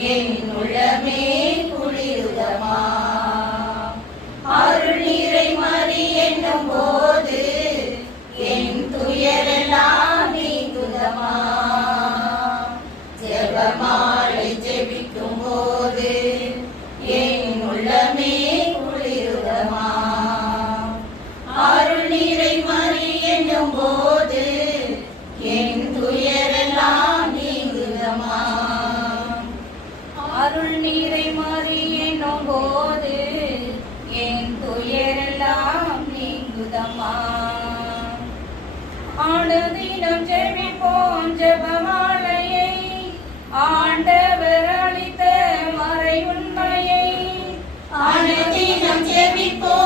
என் உள்ளமே குளிருதமா. அருள் நீரை மறி என்னும் போது என் துயரெல்லாம் நீங்குதமா. ஜெபமாலை ஜெபிக்கும் போது என் உள்ளமே குளிருதமா. அருள் நீரை மறி என்னும் போது என் துயரெல்லாம் நீங்குதமா. அருள் நீரை மறி என்னும் போது என் துயரெல்லாம் நீங்குதமா. அனுதினம் ஜெபிப்போம் ஜெபமாலையை, ஆண்டவர் அளித்த மறை உண்மையை. அனுதினம் ஜெபிப்போம்